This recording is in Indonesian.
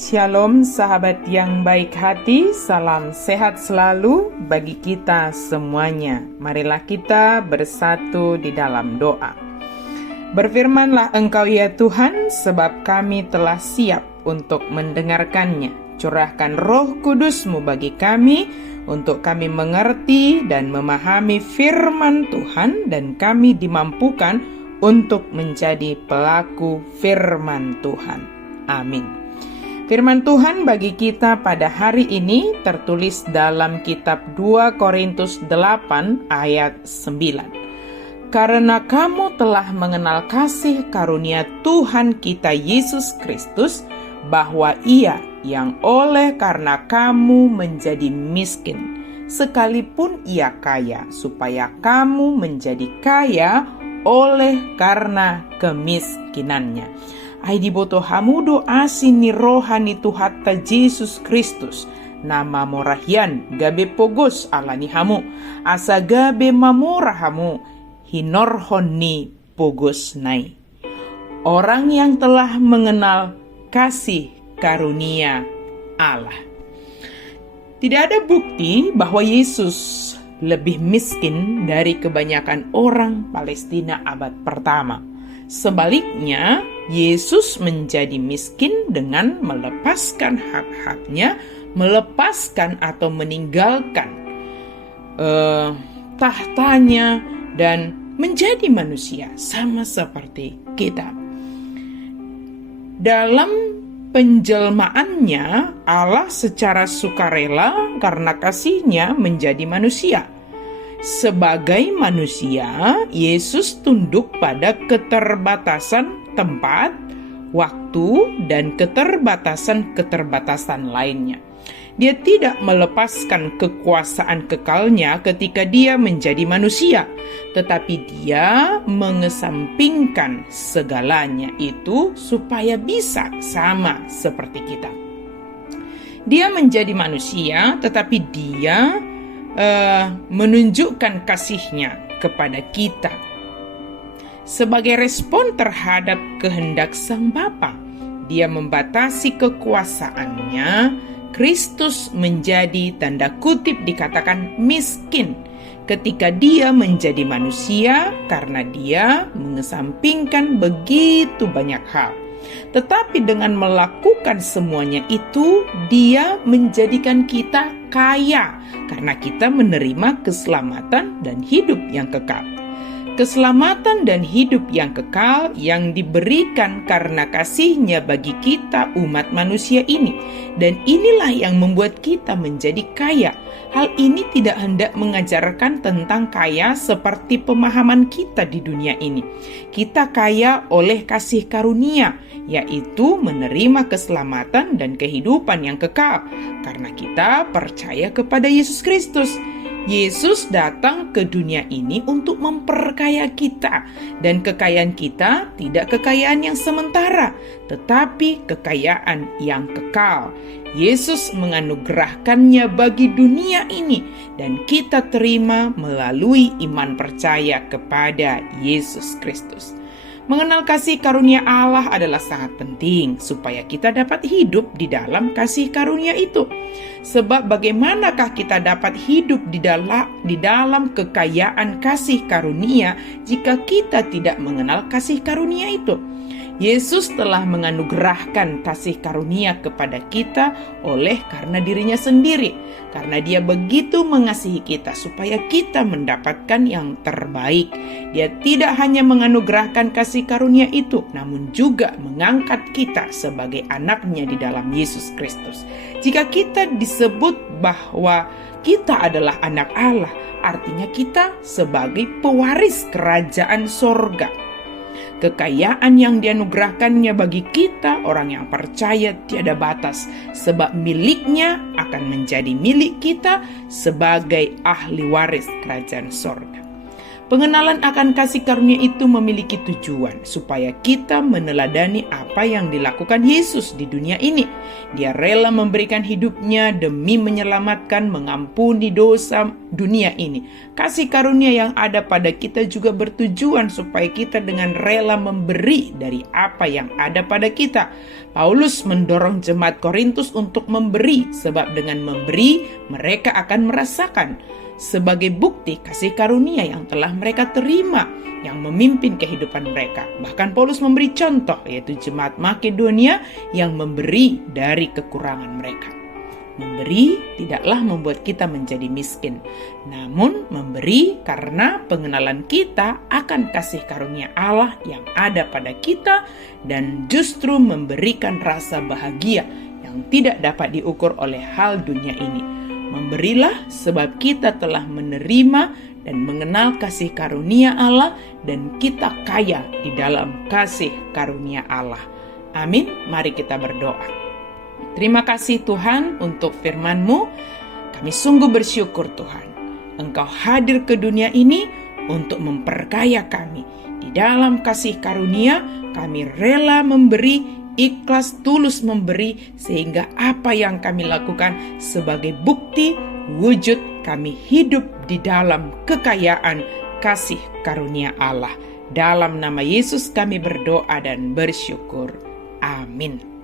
Shalom sahabat yang baik hati, salam sehat selalu bagi kita semuanya. Marilah kita bersatu di dalam doa. Berfirmanlah Engkau ya Tuhan, sebab kami telah siap untuk mendengarkannya. Curahkan Roh Kudus-Mu bagi kami, untuk kami mengerti dan memahami firman Tuhan, dan kami dimampukan untuk menjadi pelaku firman Tuhan. Amin. Firman Tuhan bagi kita pada hari ini tertulis dalam kitab 2 Korintus 8 ayat 9. Karena kamu telah mengenal kasih karunia Tuhan kita Yesus Kristus, bahwa Ia yang oleh karena kamu menjadi miskin, sekalipun Ia kaya, supaya kamu menjadi kaya oleh karena kemiskinannya. Aidi boto hamudo asini rohani Tuhatta Yesus Kristus, nama morahian gabe pogos alani hamu, asa gabe mamora hamu, hinorhoni pogos nai. Orang yang telah mengenal kasih karunia Allah. Tidak ada bukti bahwa Yesus lebih miskin dari kebanyakan orang Palestina abad pertama. Sebaliknya, Yesus menjadi miskin dengan melepaskan hak-haknya, melepaskan atau meninggalkan tahtanya dan menjadi manusia sama seperti kita. Dalam penjelmaannya, Allah secara sukarela karena kasih-Nya menjadi manusia. Sebagai manusia, Yesus tunduk pada keterbatasan tempat, waktu, dan keterbatasan lainnya. Dia tidak melepaskan kekuasaan kekalnya ketika dia menjadi manusia, tetapi dia mengesampingkan segalanya itu supaya bisa sama seperti kita. Dia menjadi manusia, tetapi dia menunjukkan kasih-Nya kepada kita. Sebagai respon terhadap kehendak Sang Bapa, Dia membatasi kekuasaannya. Kristus menjadi tanda kutip dikatakan miskin ketika Dia menjadi manusia karena Dia mengesampingkan begitu banyak hal. Tetapi dengan melakukan semuanya itu, Dia menjadikan kita kaya karena kita menerima keselamatan dan hidup yang kekal. Keselamatan dan hidup yang kekal yang diberikan karena kasih-Nya bagi kita umat manusia ini. Dan inilah yang membuat kita menjadi kaya. Hal ini tidak hendak mengajarkan tentang kaya seperti pemahaman kita di dunia ini. Kita kaya oleh kasih karunia, yaitu menerima keselamatan dan kehidupan yang kekal, karena kita percaya kepada Yesus Kristus. Yesus datang ke dunia ini untuk memperkaya kita, dan kekayaan kita tidak kekayaan yang sementara, tetapi kekayaan yang kekal. Yesus menganugerahkannya bagi dunia ini, dan kita terima melalui iman percaya kepada Yesus Kristus. Mengenal kasih karunia Allah adalah sangat penting supaya kita dapat hidup di dalam kasih karunia itu. Sebab bagaimanakah kita dapat hidup di dalam kekayaan kasih karunia jika kita tidak mengenal kasih karunia itu? Yesus telah menganugerahkan kasih karunia kepada kita oleh karena diri-Nya sendiri. Karena Dia begitu mengasihi kita supaya kita mendapatkan yang terbaik. Dia tidak hanya menganugerahkan kasih karunia itu, namun juga mengangkat kita sebagai anak-Nya di dalam Yesus Kristus. Jika kita disebut bahwa kita adalah anak Allah, artinya kita sebagai pewaris kerajaan sorga. Kekayaan yang dianugerahkannya bagi kita, orang yang percaya, tiada batas, sebab milik-Nya akan menjadi milik kita sebagai ahli waris kerajaan sorga. Pengenalan akan kasih karunia itu memiliki tujuan supaya kita meneladani apa yang dilakukan Yesus di dunia ini. Dia rela memberikan hidupnya demi menyelamatkan, mengampuni dosa dunia ini. Kasih karunia yang ada pada kita juga bertujuan supaya kita dengan rela memberi dari apa yang ada pada kita. Paulus mendorong jemaat Korintus untuk memberi, sebab dengan memberi mereka akan merasakan sebagai bukti kasih karunia yang telah mereka terima yang memimpin kehidupan mereka. Bahkan Paulus memberi contoh, yaitu jemaat Makedonia yang memberi dari kekurangan mereka. Memberi tidaklah membuat kita menjadi miskin, namun memberi karena pengenalan kita akan kasih karunia Allah yang ada pada kita dan justru memberikan rasa bahagia yang tidak dapat diukur oleh hal dunia ini. Memberilah sebab kita telah menerima dan mengenal kasih karunia Allah dan kita kaya di dalam kasih karunia Allah. Amin. Mari kita berdoa. Terima kasih Tuhan untuk firman-Mu. Kami sungguh bersyukur Tuhan. Engkau hadir ke dunia ini untuk memperkaya kami. Di dalam kasih karunia kami rela memberi, ikhlas tulus memberi, sehingga apa yang kami lakukan sebagai bukti wujud kami hidup di dalam kekayaan kasih karunia Allah. Dalam nama Yesus kami berdoa dan bersyukur. Amin.